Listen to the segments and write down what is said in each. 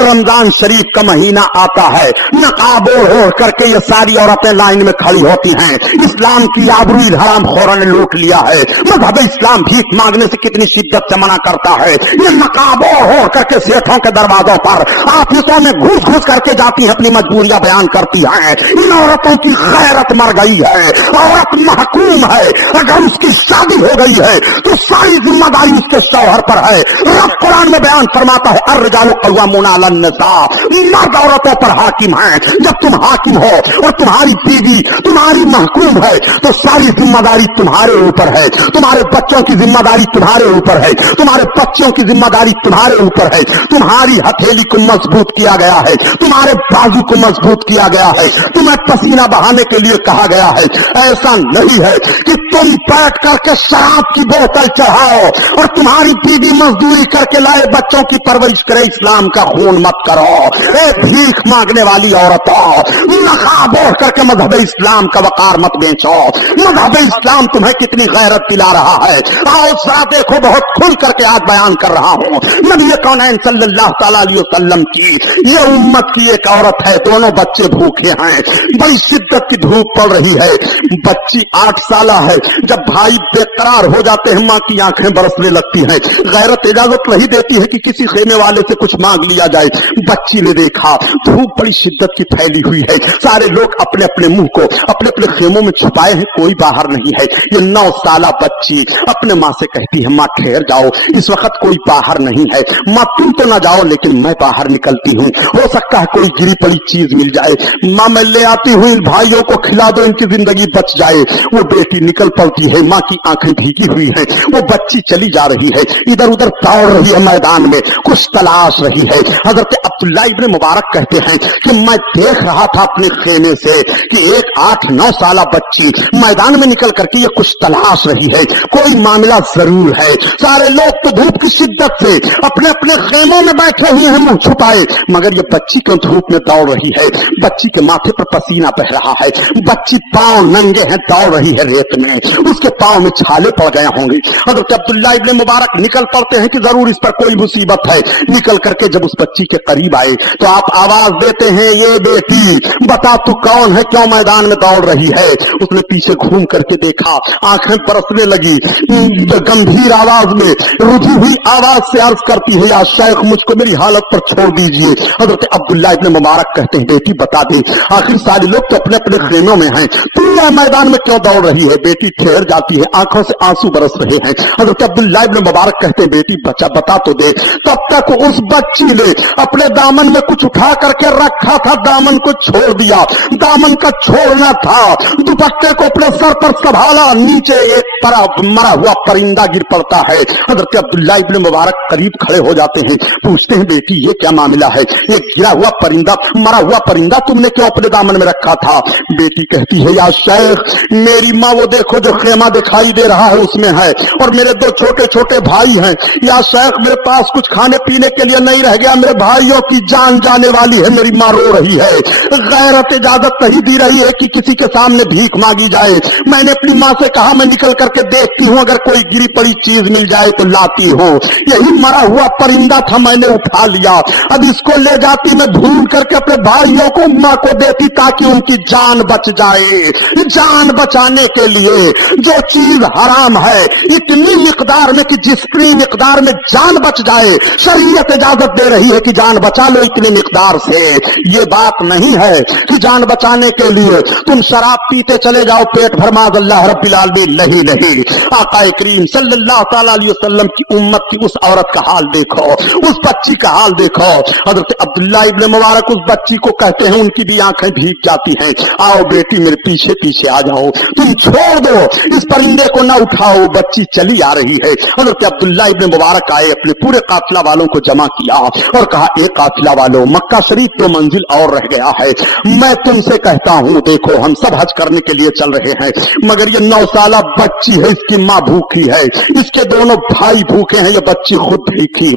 रमजान शरीफ का महीना आता है, नकाब ओढ़ करके ये सारी औरतें लाइन में खड़ी होती हैं। इस्लाम की आबरू हरामखोरों ने लूट लिया है। मजहब इस्लाम भीख मांगने से कितनी शिद्दत से मना करता है। ये नकाब ओढ़ करके सेठों के दरवाजों पर, ऑफिसों में घुस घुस करके जाती है, अपनी मजबूरियां बयान करती हैं। इन औरतों की गैरत मर गई है। औरत महकूम है, अगर उसकी शादी हो गई है तो सारी जिम्मेदारी उसके शौहर पर है। रब कुरान में बयान फरमाता है, अर्रिजालु क़व्वामूना अलन निसा, मर्द औरतों पर हाकिम है। जब तुम हाकिम हो और तुम्हारी बीवी तुम्हारी महकूम है तो सारी जिम्मेदारी तुम्हारे ऊपर है। तुम्हारे बच्चों की जिम्मेदारी तुम्हारे ऊपर है, तुम्हारे बच्चों की जिम्मेदारी तुम्हारे ऊपर है। तुम्हारी हथेली को मजबूत किया गया है, तुम्हारे बाजू को मजबूत किया गया है, तुम्हें पसीना बहाने के लिए कहा गया है। ऐसा नहीं है कि तुम बैठ करके शराब की बोतल चढ़ाओ और तुम्हारी बीवी मजदूरी करके लाए बच्चों की परवरिश करे। इस्लाम का खून मत करो। ए भीख मांगने वाली औरतों, नकाब ओढ़ करके मजहब इस्लाम का वकार मत बेचो। मजहब इस्लाम तुम्हें कितनी गैरत दिला रहा है। आओ जरा देखो, बहुत खुल करके आज बयान कर रहा हूं। नबी कौनैन सल्लल्लाहु तआला अलैहि वसल्लम की ये उम्मत की एक औरत है, दोनों बच्चे भूखे हैं, बड़ी शिद्दत की धूप पड़ रही है। बच्ची 8 साल है। जब भाई बेकरार हो जाते हैं, मां की आंखें बरसने लगती हैं। गैरत इजाजत नहीं देती है कि किसी खेमे वाले से कुछ मांग लिया जाए। बच्ची ने देखा धूप बड़ी शिद्दत की फैली हुई है, सारे लोग अपने अपने मुंह को अपने अपने खेमों में छुपाए हैं, कोई बाहर नहीं है। ये 9 साल बच्ची अपने माँ से कहती है, माँ ठहर जाओ, इस वक्त कोई बाहर नहीं है। माँ तुम तो ना जाओ, लेकिन मैं बाहर निकलती हूँ, हो सकता है कोई गिरी पड़ी चीज मिल जाए। माँ मैं ले आती हूँ, इन भाइयों को खिला दो, इनकी जिंदगी बच जाए। वो बेटी निकल पड़ती है, माँ की आंखें भीगी हुई हैं। वो बच्ची चली जा रही है, इधर उधर दौड़ रही है, मैदान में कुछ तलाश रही है। हजरत अब्दुल्लाह इब्न मुबारक कहते हैं कि मैं देख रहा था अपने खेमे से कि एक 8-9 साल बच्ची मैदान में निकल करके ये कुछ तलाश रही है, कोई मामला जरूर है। सारे लोग तो धूप की शिद्दत से अपने अपने खेमों में बैठे हुए हैं, मुंह छुपाए, मगर ये बच्ची क्यों धूप में दौड़ रही है। बच्ची के माथे पर पसीना बह रहा है, बच्ची पांव नंगे हैं, दौड़ रही है रेत में, उसके पांव में छाले पड़ गए होंगे। हजरत अब्दुल्लाह इब्न मुबारक निकल पड़ते हैं कि जरूर इस पर कोई मुसीबत है। निकल करके जब उस बच्ची के करीब आए तो आप आवाज देते हैं, ये बेटी बता तू कौन है, क्यों मैदान में दौड़ रही है। उसने पीछे घूम करके देखा, आंखें बरसने लगी, गंभीर आवाज में, रुझी हुई आवाज से अर्ज करती है, या शेख मुझको मेरी हालत पर छोड़ दीजिए। हजरत अब्दुल्लाह इब्न मुबारक कहते हैं, बेटी बता दे, आखिर सारे लोग तो अपने अपने खेमों में हैं, तू यह मैदान में क्यों दौड़ रही है। बेटी ठहर जाती है, आंखों से आंसू बरस रहे हैं। हजरत अब्दुल्लाह इब्न मुबारक कहते हैं, बेटी बच्चा बता तो दे। तब तक उस बच्ची ने अपने दामन में कुछ उठा करके रखा था, दामन को छोड़ दिया। दामन का छोड़ना था, दुपट्टे को अपने सर पर संभाला, नीचे एक मरा हुआ परिंदा गिर पड़ता है। हजरत अब्दुल्लाह इब्न मुबारक करीब खड़े हो जाते हैं, पूछते हैं, बेटी ये क्या मामला है, एक गिरा हुआ परिंदा, मरा हुआ परिंदा तुमने क्यों अपने दामन में रखा था। बेटी कहती है, या शेख मेरी माँ वो देखो जो खेमा दिखाई दे रहा है उसमें है, और मेरे 2 छोटे छोटे भाई हैं। या शेख मेरे पास कुछ खाने पीने के लिए नहीं रह गया, मेरे भाइयों की जान जाने वाली है, मेरी माँ रो रही है। गैरत इजाजत नहीं दी रही है कि किसी के सामने भीख मांगी जाए। मैंने अपनी माँ से कहा मैं निकल करके देखती हूँ, अगर कोई गिरी पड़ी चीज मिल जाए तो लाती हूँ। यही मरा हुआ परिंदा था, मैंने उठा लिया, अब इसको ले जाती मैं ढूंढ करके अपने भाइयों को, माँ को देती ताकि उनकी जान बच जाए। जान बचाने के लिए जो चीज हराम है इतनी मिकदार में कि जितनी मिकदार में जान बच जाए, शरीयत इजाजत दे रही है कि जान बचा लो इतनी मिकदार से। ये बात नहीं है कि जान बचाने के लिए तुम शराब पीते चले जाओ पेट भर, माज़अल्लाह रब्बिल आलमीन, नहीं नहीं। आका करीम सल्लल्लाहु तआला अलैहि वसल्लम की उम्मत की उस औरत का हाल देखो, उस बच्ची का हाल देखो। हजरत अब्दुल्लाह इब्न मुबारक उस बच्ची को कहते हैं, उनकी भी आंखें भीग जाती हैं, आओ बेटी मेरे पीछे पीछे आ जाओ, तुम छोड़ दो इस परिंदे को ना उठाओ। बच्ची चली आ रही है। हजरत अब्दुल्लाह इब्न मुबारक आए, अपने पूरे काफिला वालों को जमा किया और कहा, एक काफिला वालों, मक्का शरीफ तो मंजिल और रह गया है, मैं तुमसे कहता हूं, देखो हम सब हज करने के लिए चल रहे हैं, मगर ये 9 साल बच्ची है, इसकी माँ भूखी है, इसके दोनों भाई भूखे हैं, ये बच्ची खुद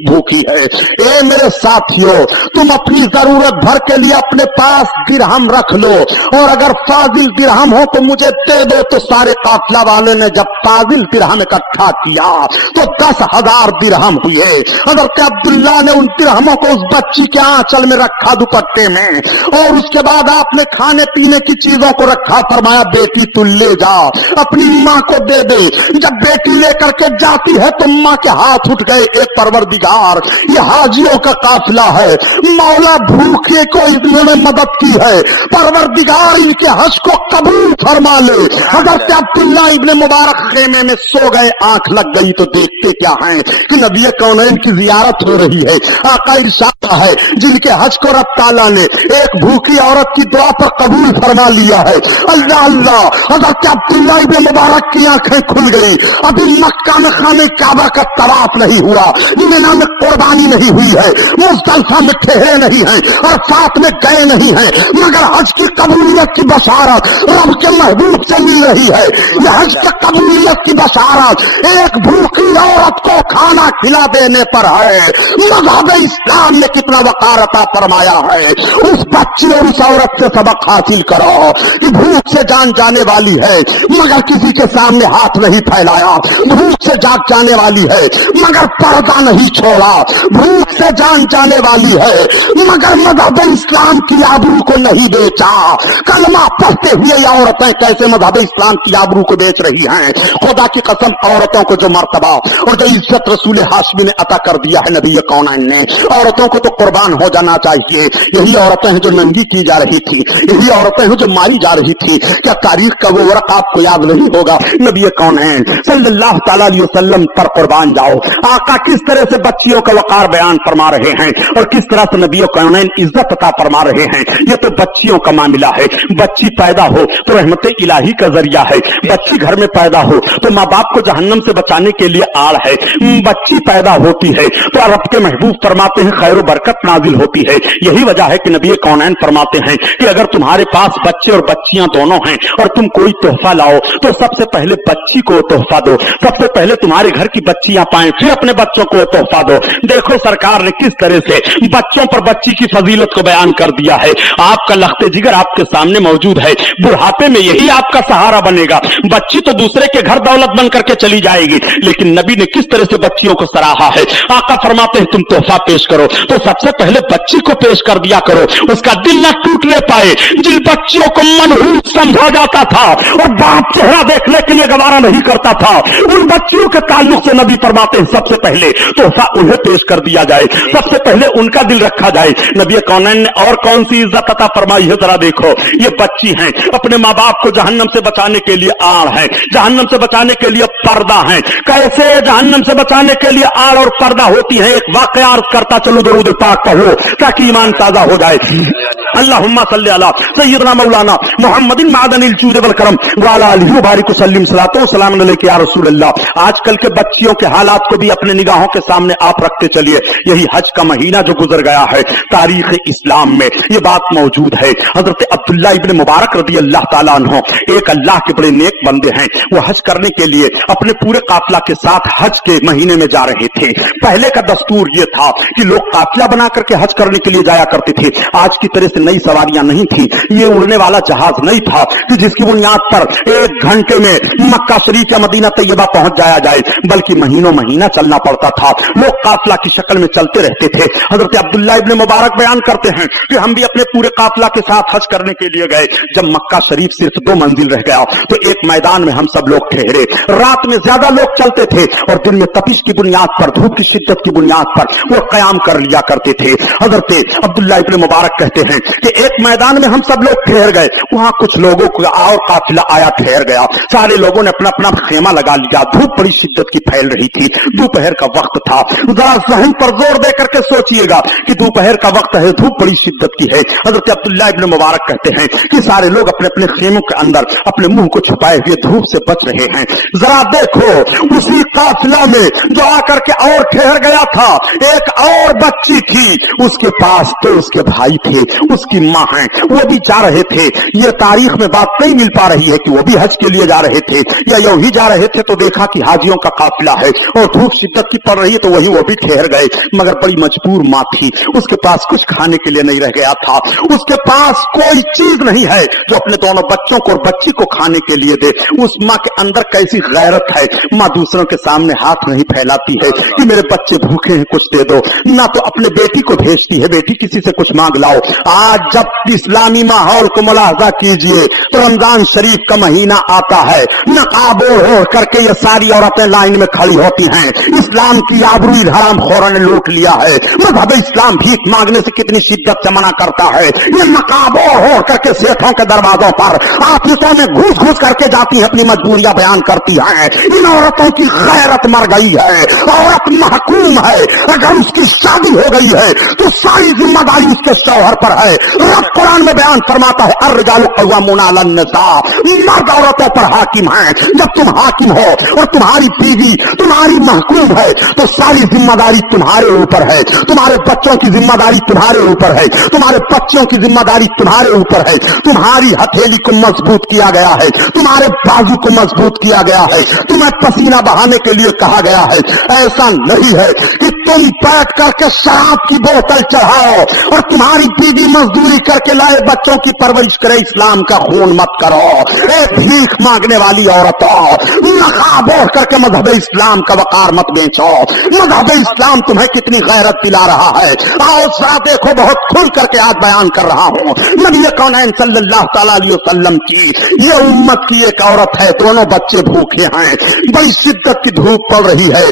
भूखी है। ए मेरे साथियों, तुम अपनी जरूरत भर के लिए अपने पास दिरहम रख लो, और अगर फाजिल दिरहम हो तो मुझे दे दो। तो सारे काफिला वाले ने जब फाजिल दिरहम इकट्ठा किया तो 10,000 दिरहम हुए। हजरत अब्दुल्लाह ने उन दिरहमों को उस बच्ची के आंचल में रखा दुपट्टे में, और उसके बाद आपने खाने पीने की चीजों को रखा, फरमाया बेटी तू ले जा, अपनी माँ को दे दे। जब बेटी लेकर के जाती है तो माँ के हाथ उठ गए, एक परवरदिगार ये हाजियों का काफिला है, मौला भूखे को इन्होंने मदद की है, परवरदिगार इनके हज को कबूल फरमा ले। हजरत अब्दुल्ला इब्ने मुबारक खेमे में सो गए, आंख लग गई तो देखते क्या हैं कि नबी कौनैन की जियारत हो रही है। आका इरशाद है जिनके हज को रब ताला ने एक भूखी औरत की दुआ पर कबूल फरमा लिया है। अल्लाह अल्लाह, हजरत अब्दुल्ला इब्ने मुबारक की आंखें खुल गई। अभी मक्का में खाने काबा का तवाफ नहीं हुआ, मिना में कुर्बानी नहीं हुई है, मुज़दलिफा में ठहरे नहीं हैं और साथ में गए नहीं हैं, मगर हज की कबूलियत की बशारत रब के महबूब से मिल रही है। यह हज की कबूलियत की बशारत एक भूखी औरत को खाना खिला देने पर है। मज़हब इस्लाम ने कितना वक़ार अता फरमाया है। उस बच्ची और उस औरत से सबक हासिल करो कि भूख से जान जाने वाली है मगर किसी के सामने हाथ नहीं फैलाया, भूख से जाग जाने वाली है मगर पर्दा नहीं छोड़ा, भूख से जान जाने वाली है मगर मज़हब इस्लाम की आबरू को नहीं बेचा। कलमा पढ़ते हुए ये औरतें कैसे मज़हब इस्लाम की आबरू को बेच रही हैं। खुदा की कसम, औरतों को जो मर्तबा और जो इज्जत रसूल हाशमी ने अता कर दिया है नबी कौनैन ने, औरतों को तो कुर्बान हो जाना चाहिए। यही औरतें हैं जो नंगी की जा रही थी, यही औरतें हैं जो मारी जा रही थी। क्या तारीख का वो वर्क आपको याद नहीं होगा? नबी कौनैन सल्लल्लाहु तआला अलैहि वसल्लम पर कुर्बान जाओ। आका किस तरह से बच्चियों का वकार बयान फरमा रहे हैं और किस तरह से नबी कौनैन इज्जत अता फरमा रहे हैं। ये तो बच्चियों का मामला है। बच्ची पैदा हो तो रहमत इलाही का जरिया है, बच्ची घर में पैदा हो तो माँ बाप को जहन्नम से बचाने के लिए आड़ है। बच्ची पैदा होती है तो रब के महबूब फरमाते हैं खैर बरकत नाजिल होती है। यही वजह है कि नबी कौनैन फरमाते हैं कि अगर तुम्हारे पास बच्चे और बच्चियां दोनों हैं और तुम कोई तोहफा लाओ तो सबसे पहले बच्ची को तोहफा दो, सबसे पहले तुम्हारे घर की बच्चियां पाएं, फिर अपने बच्चों को तोहफा दो। देखो सरकार ने किस तरह से बच्चों पर बच्ची की फजीलत को बयान कर दिया है। आपका लख्ते जिगर आपके सामने मौजूद है, बुढ़ापे में यही आपका सहारा बनेगा। बच्ची तो दूसरे के घर दौलत बन करके चली जाएगी, लेकिन नबी ने किस तरह से बच्चियों को सराहा है। आका फरमाते हैं तुम तोहफा पेश करो तो सबसे पहले बच्ची को पेश कर दिया करो, उसका दिल न टूटने पाए। जिन बच्चियों को मनहूस समझा जाता था और बाप चेहरा देखने के लिए गवारा नहीं करता था, उन बच्चियों के ताल्लुक से नबी फरमाते हैं सबसे पहले तोहफा उन्हें पेश कर दिया जाए, सबसे पहले उनका दिल रखा जाए। नबी कौनैन ने और कौन सी इज्जत अता फरमाई है जरा देखो। ये बच्ची हैं, अपने माँ बाप को जहन्नम से बचाने के लिए आड़ है, जहन्नम से बचाने के लिए पर्दा है। कैसे जहन्नम से बचाने के लिए आड़ और पर्दा होती है, एक वाकया अर्ज करता चलो, दरूद पाक पढ़ो ताकि ईमान ताजा हो जाए। अल्लाहुम्मा सल्ली अला सय्यदना मौलाना मुहम्मदिन मादनिल जूद वल करम व अला आलिहि व बारिक वसल्लिम सलातो व सलाम अलैका या रसूल अल्लाह। आजकल के बच्चियों के हालात को भी अपने निगाहों के सामने आप रखते चलिए। यही हज का महीना जो गुजर गया है, तारीख इस्लाम में ये बात मौजूद है। हजरत अब्दुल्ला इब्ने मुबारक रदी अल्लाह ताला अन्हु एक अल्लाह के बड़े नेक बंदे हैं, वो हज करने के लिए अपने पूरे काफिला के साथ हज के महीने में जा रहे थे। पहले का दस्तूर ये था कि लोग काफिला बना करके हज करने के लिए जाया करते थे। आज की तरह से नई सवारियां नहीं थी, ये उड़ने वाला जहाज नहीं था कि जिसकी बुनियाद पर एक घंटे में मक्का शरीफ या मदीना तैयबा पहुंच जाया जाए, बल्कि महीनों महीना चलना पड़ता था। लोग काफिला की शक्ल में चलते रहते थे। हजरत अब्दुल्ला इब्ने मुबारक बयान करते हैं कि हम भी अपने पूरे काफिला के साथ हज करने के लिए गए। जब मक्का शरीफ सिर्फ 2 मंजिल रह गया तो एक मैदान में हम सब लोग ठहरे। रात में ज्यादा लोग चलते थे और दिन में तपिश की बुनियाद पर, धूप की शिद्दत की बुनियाद पर वो कयाम कर लिया करते थे। हजरत अब्दुल्ला इब्ने मुबारक कहते हैं कि एक मैदान में हम सब लोग ठहर गए, वहां कुछ लोगों को और काफिला आया ठहर गया। सारे लोगों ने अपना अपना खेमा लगा लिया। धूप बड़ी शिद्दत की फैल रही थी, दोपहर का वक्त था। जरा ज़हन पर जोर देकर के सोचिएगा कि दोपहर का वक्त है, धूप बड़ी शिद्दत की है। हजरत अब्दुल्ला इब्ने मुबारक कहते हैं कि सारे लोग अपने अपने खेमों के अंदर अपने मुंह को छुपाए हुए धूप से बच रहे हैं। जरा देखो उसी काफिला में जो आकर के और ठहर गया था, एक और बच्ची थी, उसके पास तो उसके भाई थे, उसकी माँ हैं, वो भी जा रहे थे। ये तारीख में बात नहीं मिल पा रही है कि वो भी हज के लिए जा रहे थे या यूं ही जा रहे थे, तो देखा कि हाजियों का काफिला है और धूप शिद्दत की पड़ रही है, तो वहीं वो भी ठहर गए। मगर बड़ी मजबूर माँ थी, उसके पास कुछ खाने के लिए नहीं रह गया था, उसके पास कोई चीज नहीं है जो अपने दोनों बच्चों को और बच्ची को खाने के लिए दे। उस माँ के अंदर कैसी गैरत है, माँ दूसरों के सामने हाथ नहीं फैलाती है कि मेरे बच्चे भूखे हैं कुछ दे दो, ना तो अपने बेटी को भेजती है बेटी किसी से कुछ मांग लाओ। आज जब इस्लामी माहौल को मुलाहजा कीजिए तो रमजान शरीफ का महीना आता है, नकाब ओढ़ करके ये सारी औरतें लाइन में खड़ी होती हैं। इस्लाम की आबरूई हरामखोरों ने लूट लिया है। मजहब इस्लाम भीख मांगने से कितनी शिद्दत से मना करता है। ये नकाब ओढ़ करके सेठों के दरवाजों पर ऑफिसों में घुस घुस करके जाती है, अपनी मजबूरियां बयान करती हैं। इन औरतों की गैरत मर गई है, औरत महकूम है। अगर उसकी शादी हो गई है तो सारी जिम्मेदारी उसके शौहर पर है। रब कुरान में बयान फरमाता है अर्रिजालु क़व्वामूना अलन निसा, मर्द औरतों पर हाकिम हैं। जब तुम हाकिम हो और तुम्हारी बीवी तुम्हारी महकूम है तो सारी जिम्मेदारी तुम्हारे ऊपर है। तुम्हारे बच्चों की जिम्मेदारी तुम्हारे ऊपर है, तुम्हारे बच्चों की जिम्मेदारी तुम्हारे ऊपर है। तुम्हारी हथेली को मजबूत किया गया है, तुम्हारे बाजू को मजबूत किया गया है, तुम्हें पसीना बहाने के लिए कहा गया है। ऐसा नहीं है कि तुम बैठ करके शराब की बोतल चढ़ाओ और तुम्हारी बीवी मजदूरी करके लाए बच्चों की परवरिश करे। इस्लाम का खून मत करो। एक भीख मांगने वाली औरतों, नकाब ओढ़ करके मजहब इस्लाम का वकार मत बेचो। मजहब इस्लाम तुम्हें कितनी गैरत दिला रहा है। आओ जरा देखो, बहुत खुल करके आज बयान कर रहा हूं। नबी कौनैन सल्लल्लाहु तआला अलैहि वसल्लम की ये उम्मत की एक औरत है, दोनों बच्चे भूखे हैं, बड़ी शिद्दत की धूप पड़ रही है।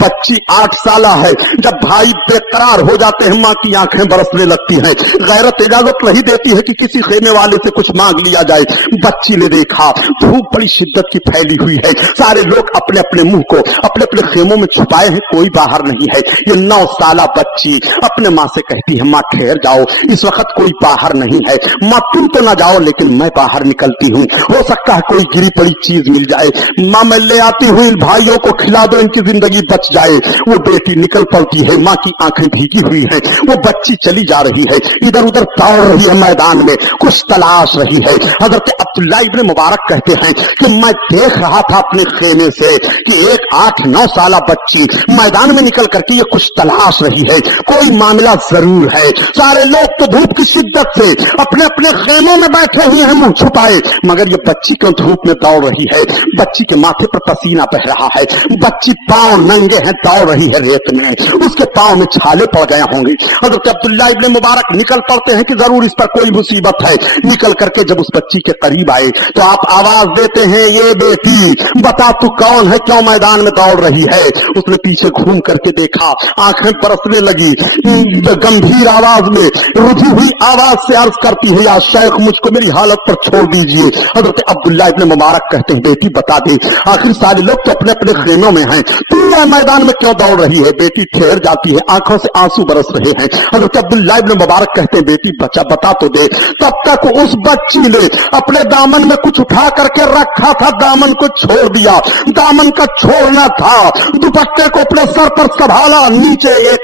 बच्ची 8 साल है। जब भाई बेकरार हो जाते हैं, माँ की आंखें बरसने लगती हैं। गैरत इजाजत नहीं देती है कि किसी खेमे वाले से कुछ मांग लिया जाए। बच्ची ने देखा धूप बड़ी शिद्दत की फैली हुई है, सारे लोग अपने अपने मुंह को अपने अपने खेमों में छुपाए हैं, कोई बाहर नहीं है। ये 9 साल बच्ची अपने माँ से कहती है, माँ ठहर जाओ, इस वक्त कोई बाहर नहीं है। माँ तुम तो ना जाओ लेकिन मैं बाहर निकलती हूँ, हो सकता है कोई गिरी पड़ी चीज मिल जाए। माँ मैं ले आती हूँ, इन भाइयों को खिला दो, इनकी जिंदगी बच जाए। वो बेटी निकल पड़ती है, माँ की आंखें भीगी हुई हैं। वो बच्ची चली जा रही है, इधर उधर दौड़ रही है, मैदान में कुछ तलाश रही है। हजरत अब्दुल्ला इब्न मुबारक कहते हैं कि मैं देख रहा था अपने खेमे से कि एक 8-9 साल बच्ची मैदान में निकल करके ये कुछ तलाश रही है, कोई मामला जरूर है। सारे लोग तो धूप की शिद्दत से अपने अपने खेमों में बैठे हुए हैं मुंह छुपाए, मगर ये बच्ची क्यों धूप में दौड़ रही है। बच्ची के माथे पर पसीना बह रहा है, बच्ची पांव नंगे हैं, दौड़ रही है रेत में, उसके पांव में छाले पड़ गए होंगे। हजरत अब्दुल्ला इब्न मुबारक निकल पड़ते हैं कि जरूर इस पर कोई मुसीबत है। निकल करके जब उस बच्ची के करीब आए तो आप आवाज देते हैं, ये बेटी बता तू कौन है, क्यों मैदान में दौड़ रही है। उसने पीछे घूम करके देखा, आंखें बरसने लगी, गंभीर आवाज में रुझी हुई आवाज से अर्ज करती है, या शेख मुझको मेरी हालत पर छोड़ दीजिए। हजरत अब्दुल्ला इब्न मुबारक कहते हैं, बेटी बता दे, आखिर सारे लोग तो अपने अपने खेमों में हैं, तू मैदान में क्यों दौड़ रही है। बेटी ठहर जाती है, आंखों से आंसू बरस रहे हैं। हजरत अब्दुल्ला इब्न मुबारक कहते हैं, बेटी बच्चा बता तो दे। तब तक उस बच्ची ने अपने दामन में कुछ उठा करके रखा था, दामन को छोड़ दिया। दामन का छोड़ना था, दुपट्टे को अपने सर पर संभाला, नीचे एक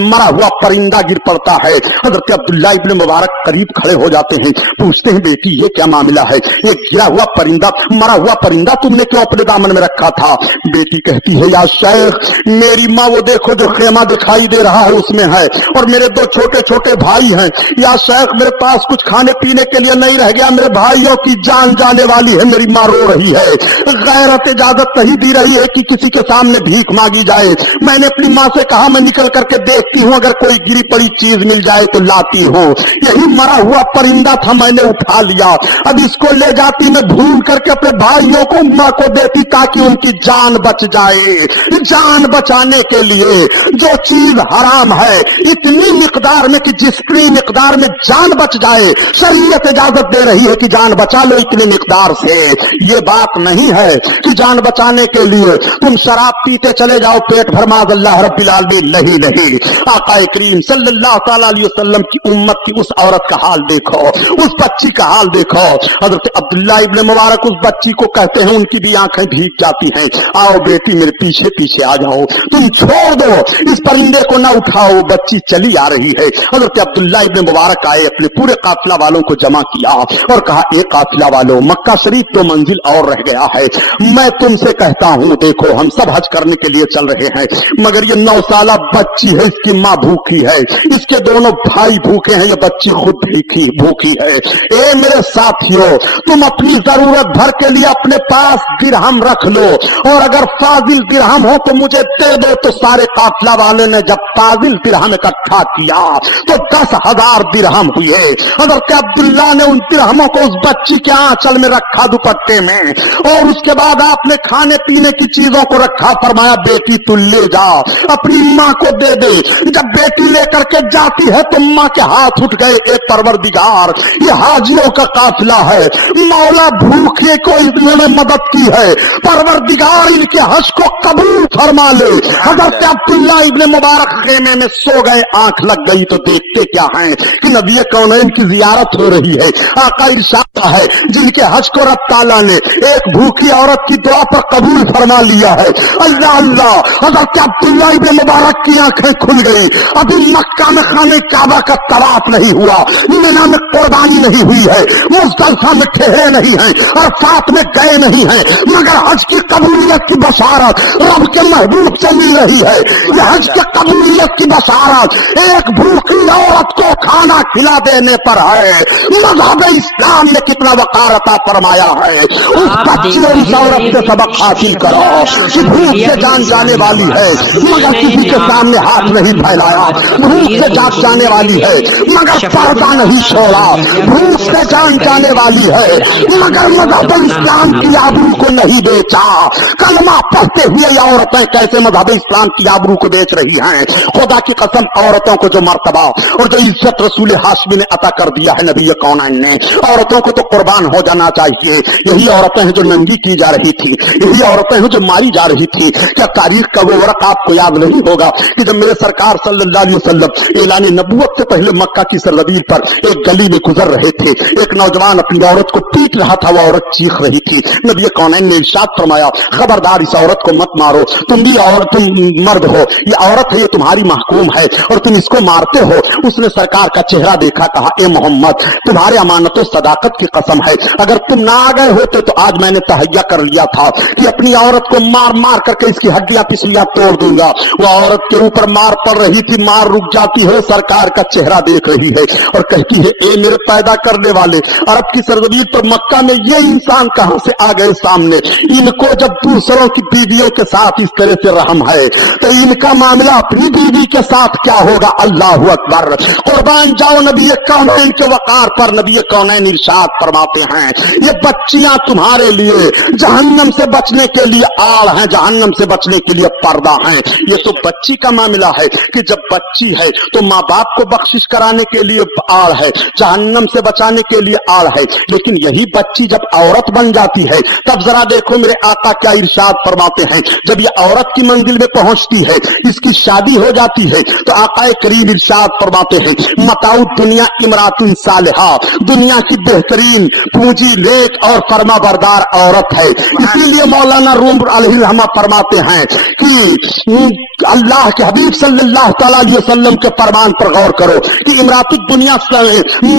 मरा हुआ परिंदा गिर पड़ता है। हजरत अब्दुल्ला इब्न मुबारक करीब खड़े हो जाते हैं, पूछते हैं, बेटी ये क्या मामला है, एक गिरा हुआ परिंदा, मरा हुआ परिंदा तुमने क्यों अपने दामन में रखा था। बेटी कहती है, या शेख मेरी माँ वो देखो जो खेमा दिखाई दे रहा है उसमें है, और मेरे 2 छोटे छोटे भाई हैं। या शेख मेरे पास कुछ खाने पीने के लिए नहीं रह गया, मेरे भाइयों की जान जाने वाली है, मेरी माँ रो रही है। गैरत इजाजत नहीं दी रही है कि किसी के सामने भीख मांगी जाए। मैंने अपनी माँ से कहा मैं निकल करके देखती हूँ, अगर कोई गिरी पड़ी चीज मिल जाए तो लाती हूँ। यही मरा हुआ परिंदा था, मैंने उठा लिया, अब इसको ले जाती मैं भून करके अपने भाइयों को माँ को देती ताकि उनकी जान बच जाए। जान बचाने के लिए जो चीज हराम है इतनी मिकदार में कि जितनी मिकदार में जान बच जाए, शरीयत इजाजत दे रही है कि जान बचा लो इतनी मिकदार से। ये बात नहीं है कि जान बचाने के लिए तुम शराब पीते चले जाओ पेट भर, माज़अल्लाह रब्बिल आलमीन, नहीं नहीं। आका करीम सल्लल्लाहु तआला अलैहि वसल्लम की उम्मत की उस औरत का हाल देखो, उस बच्ची का हाल देखो। हजरत अब्दुल्ला इब्न मुबारक उस बच्ची को कहते हैं, उनकी भी आंखें भीग जाती हैं, आओ बेटी मेरे पीछे पीछे आ जाओ, तुम छोड़ दो इस परिंदे को ना उठाओ, बच्ची चली आ रही है। हजरत अब्दुल्ला इब्न मुबारक आए, अपने पूरे काफिला वालों को जमा किया और कहा, एक काफिला वालों, मक्का शरीफ 2 मंजिल और रह गया है, मैं तुमसे कहता हूं, देखो हम सब हज करने के लिए चल रहे हैं, मगर ये 9 साला बच्ची है, इसकी माँ भूखी है, इसके दोनों भाई भूखे हैं, ये बच्ची खुद भूखी है। ए मेरे साथियों, तुम अपनी जरूरत भर के लिए अपने पास दिरहम रख लो, और अगर फाजिल दिरहम हो तो मुझे दे दो। तो सारे काफिला वाले ने जब फाजिल दिरहम इकट्ठा किया तो 10,000 दिरहम हुए। हजरत अब्दुल्ला ने उन दिरहमों को उस बच्ची के आंचल में रखा, दुपट्टे में, और उसके बाद आपने खाने पीने की चीजों को रखा, फरमाया बेटी तू ले जा, अपनी माँ को दे दे। जब बेटी लेकर के जाती है तो माँ के हाथ उठ गए, ए परवरदिगार, ये हाजियों का काफिला है, मौला भूखे को इन्होंने मदद की है, परवरदिगार इनके हज को कबूल फरमा ले। हजरत अब्दुल्ला इब्न मुबारक खेमे में सो गए, आंख लग गई तो देखते क्या हैं कि नबी कौनैन की जियारत हो रही है। आका इरशाद है, जिनके हज को रब ताला ने एक भूखी औरत की दुआ पर कबूल फरमा लिया है, अल्लाह अल्लाह। हजरत अब्दुल्ला इब्न मुबारक की आंखें खुल गई। अभी मक्का में खाने काबा का तवाफ नहीं हुआ, मिना में कुर्बानी नहीं हुई है, मुज़दलिफा में ठहरे नहीं है, अरफात में गए नहीं है, मगर हज की कबूलियत की बशारत रब के महबूब से मिल रही है। यह हज के कबूलियत की बशारत एक भूखी औरत को खाना खिला देने पर है। मज़हब इस्लाम ने कितना वकारता फरमाया है। उस बच्ची और उस औरत से सबक हासिल करो कि भूख से जान जाने वाली है, मगर किसी के सामने हाथ नहीं फैलाया, भूख से जाग जाने वाली है, मगर पर्दा नहीं छोड़ा, भूख से जान जाने वाली है, मगर मज़हब इस्लाम की आबरू को नहीं बेचा। कलमा पढ़ते हुए ये औरतें कैसे मज़हब इस्लाम की आबरू को बेच रही हैं। खुदा की कसम, औरतों को जो मर्तबा और जो इज्जत रसूल हाशमी ने अता कर दिया है नबी कौनैन ने, औरतों को तो कुर्बान हो जाना चाहिए। यही औरतें हैं जो नंगी की जा रही थी, यही औरतें हैं जो मारी जा रही थी। क्या तारीख का वो वर्क आपको याद नहीं होगा कि जब मेरे सरकार सल्लल्लाहु अलैहि वसल्लम ऐलान नबूवत से पहले मक्का की सरजमीन पर एक गली में गुजर रहे थे, एक नौजवान अपनी औरत को पीट रहा था, वो औरत चीख रही थी। नबी कौनैन ने इरशाद फरमाया, खबरदार इस औरत को मत मारो, तुम भी औरत, तुम मर्द हो, ये औरत है, ये तुम्हारी महकूम है और तुम इसको मारते हो। उसने सरकार का चेहरा देखा, कहा, ए मोहम्मद, तुम्हारे अमानत और सदाकत की कसम है, अगर तुम ना आ गए होते तो आज मैंने तहैया कर लिया था कि अपनी औरत को मार मार करके इसकी हड्डियां पिसलियां तोड़ दूंगा। वो औरत के ऊपर मार पड़ रही थी, मार रुक जाती है, सरकार का चेहरा देख रही है और कहती है, ए मेरे पैदा करने वाले, अरब की सरजमीन पर मक्का में ये इंसान कहां से आ गए सामने। इनको जब दूसरों की बीवियों के साथ इस तरह से रहम है तो इनका मामला अपनी बीवी के साथ क्या होगा। अल्लाह अकबर, कुर्बान जाओ नबी कौनैन के वकार पर। नबी कौनैन इरशाद फरमाते हैं, ये बच्चियां तुम्हारे लिए जहन्नम से बचने के लिए आड़ हैं, जहन्नम से बचने के लिए पर्दा हैं। ये तो बच्ची का मामला है कि जब बच्ची है तो माँ बाप को बख्शिश कराने के लिए आड़ है, जहन्नम से बचाने के लिए आड़ है। लेकिन यही बच्ची जब औरत बन जाती है तब जरा देखो मेरे आका क्या इरशाद फरमाते हैं। जब ये औरत की मंजिल में पहुंचती है, इसकी शादी हो जाती है, तो आका करीम इरशाद फरमाते हैं, मताउ दुनिया इमरातुन सालिहा, दुनिया की बेहतरीन पूंजी नेक और फरमाबरदार औरत है। इसीलिए मौलाना रूम अलैहि रहमा फरमाते हैं कि अल्लाह के हबीब सल्लल्लाहु अलैहि वसल्लम के फरमान पर गौर करो कि इमरातुद दुनिया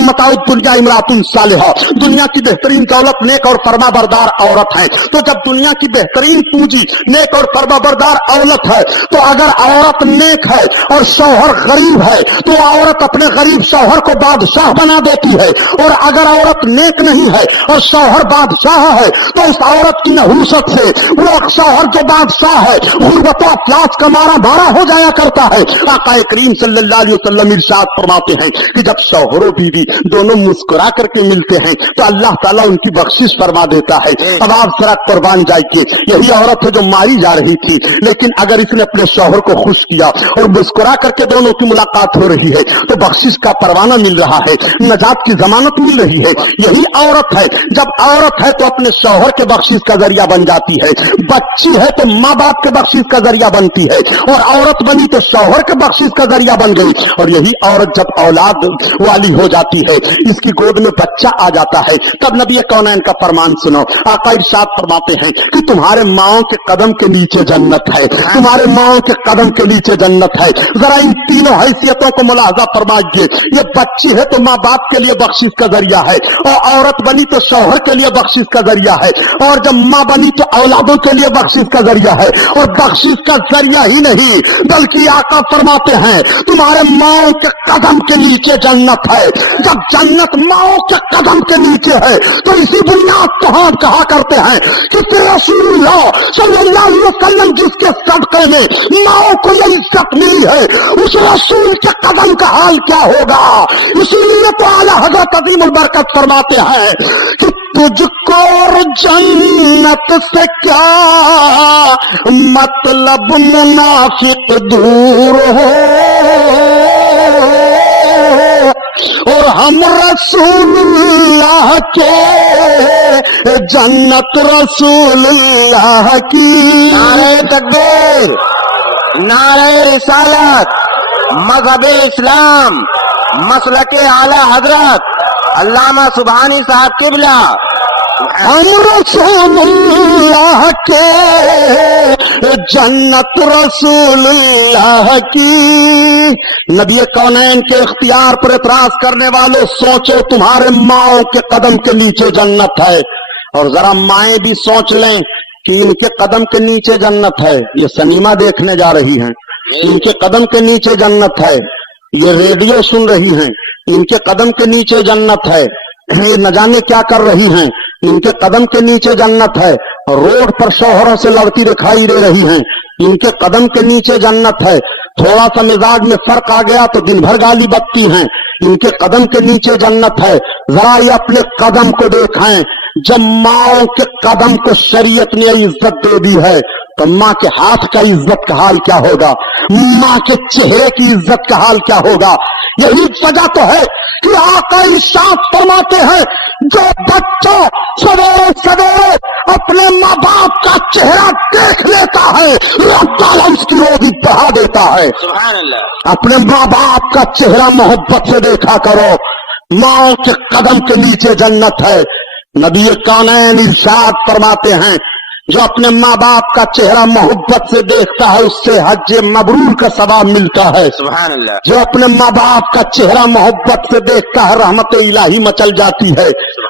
मताउद दुनिया इमरातुन सालिहा, दुनिया की बेहतरीन दौलत नेक और फरमाबरदार औरत है। तो जब दुनिया की बेहतरीन पूंजी नेक और फरमाबरदार औरत है, तो अगर औरत नेक है और शौहर गरीब है तो औरत अपने गरीब शौहर को बादशाह बना देती है। और अगर औरत नेक नहीं है और शौहर बादशाह है तो उस औरत की नहुसत से वो शौहर जो बादशाह है गुर्बत और अफलास का मारा मारा हो जाया करता है। आका करीम सल्लल्लाहु अलैहि वसल्लम इरशाद फरमाते हैं कि जब शौहर बीवी दोनों मुस्कुरा करके मिलते हैं तो अल्लाह ताला उनकी बख्शिश फरमा देता है। अब आप जरा कुर्बान जाइए, यही औरत है जो मारी जा रही थी, लेकिन अगर इसने अपने शौहर को खुश किया और मुस्कुरा करके दोनों की मुलाकात हो रही है तो बख्शिश का परवाना मिल रहा है, नजात की जमानत मिल रही है। यही औरत है, जब औरत है तो अपने शौहर के बख्शिश का जरिया बन जाती है, बच्ची है तो माँ बाप के बख्शिश का जरिया बनती है, اور عورت بنی تو شوہر کے بخشش کا ذریعہ بن گئی. اور یہی عورت جب اولاد والی ہو جاتی ہے, اس کی گود میں بچہ آ جاتا ہے, تب نبی کونین کا فرمان سنو. آقا ارشاد فرماتے ہیں کہ تمہارے ماؤں کے قدم کے نیچے جنت ہے, تمہارے ماؤں کے قدم کے نیچے جنت ہے. ذرا ان تینوں حیثیتوں کو ملاحظہ فرمائیے. یہ بچی ہے تو ماں باپ کے لیے بخشش کا ذریعہ ہے, اور عورت بنی تو شوہر کے لیے بخشش کا ذریعہ ہے, اور جب ماں بنی تو اولادوں کے لیے بخشش کا ذریعہ ہے. اور بخشش کا ذریعہ ہی نہیں بلکہ آقا فرماتے ہیں تمہارے ماؤں کے قدم کے نیچے جنت ہے. جب جنت ماؤں کے قدم کے نیچے ہے تو اسی بنیاد تو ہم کہا کرتے ہیں کہ رسول اللہ صلی اللہ علیہ وسلم جس کے صدقے میں ماؤں کو یہ عزت ملی ہے, اس رسول کے قدم کا حال کیا ہوگا. اسی لیے تو اعلیٰ حضرت عظیم البرکت فرماتے ہیں کہ تجھ کو اور جنت سے کیا مطلب منافق دور ہو, اور ہم رسول اللہ کے جنت رسول اللہ کی. نعرہ تکبیر, نعرہ رسالت, مذہب اسلام, مسلک اعلی حضرت علامہ سبحانی صاحب قبلہ. ہم رسول اللہ کے جنت رسول اللہ کی. نبی کونین کے اختیار پر اعتراض کرنے والوں, سوچو تمہارے ماؤں کے قدم کے نیچے جنت ہے, اور ذرا مائیں بھی سوچ لیں کہ ان کے قدم کے نیچے جنت ہے. یہ سنیما دیکھنے جا رہی ہیں, ان کے قدم کے نیچے جنت ہے. یہ ریڈیو سن رہی ہیں, ان کے قدم کے نیچے جنت ہے. یہ نہ جانے کیا کر رہی ہیں, ان کے قدم کے نیچے جنت ہے. روڈ پر شوہروں سے لڑتی دکھائی دے رہی ہیں, ان کے قدم کے نیچے جنت ہے. تھوڑا سا مزاج میں فرق آ گیا تو دن بھر گالی بکتی ہیں, ان کے قدم کے نیچے جنت ہے. ذرا یہ اپنے قدم کو دیکھیں. جب ماؤں کے قدم کو شریعت نے عزت دے دی ہے تو ماں کے ہاتھ کا عزت کا حال کیا ہوگا, ماں کے چہرے کی عزت کا حال کیا ہوگا. یہی وجہ تو ہے کہ آقا ارشاد فرماتے ہیں جو بچہ سویرے سویرے اپنے ماں باپ کا چہرہ دیکھ لیتا ہے رب تعالیٰ اس کی روزی بڑھا دیتا ہے. سبحان اللہ. اپنے ماں باپ کا چہرہ محبت سے دیکھا کرو, ماں کے قدم کے نیچے جنت ہے. نبی کونین ارشاد فرماتے ہیں جو اپنے ماں باپ کا چہرہ محبت سے دیکھتا ہے اس سے حج مبرور کا ثواب ملتا ہے. سبحان اللہ. جو اپنے ماں باپ کا چہرہ محبت سے دیکھتا ہے رحمت الہی مچل جاتی ہے.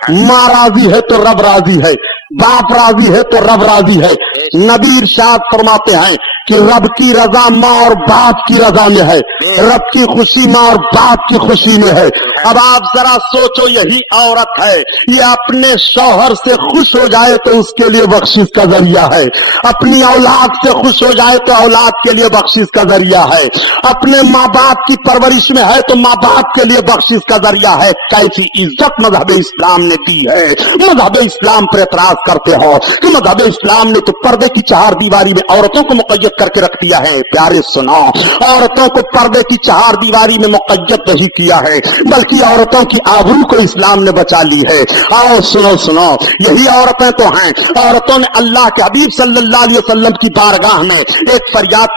ماں راضی ہے تو رب راضی ہے, باپ راضی ہے تو رب راضی ہے. نبی ارشاد فرماتے ہیں کہ رب کی رضا ماں اور باپ کی رضا میں ہے, رب کی خوشی ماں اور باپ کی خوشی میں ہے. اب آپ ذرا سوچو, یہی عورت ہے, یہ اپنے شوہر سے خوش ہو جائے تو اس کے لیے بخشش کا ذریعہ ہے, اپنی اولاد سے خوش ہو جائے تو اولاد کے لیے بخشش کا ذریعہ ہے, اپنے ماں باپ کی پرورش میں ہے تو ماں باپ کے لیے بخشش کا ذریعہ ہے. کیسی عزت مذہب اسلام نے دی ہے. مذہب اسلام پر اعتراض کرتے ہو کہ مذہب اسلام نے تو پردے کی چہار دیواری میں عورتوں کو مقید کر کے رکھ دیا ہے. پیارے سنو, عورتوں کو پردے کی چہار دیواری میں مقید نہیں کیا ہے بلکہ عورتوں کی آبرو کو اسلام نے بچا لی ہے. آؤ سنو سنو, یہی عورتیں تو ہیں. عورتوں نے اللہ کے حبیب صلی اللہ علیہ وسلم کی بارگاہ میں ایک فریاد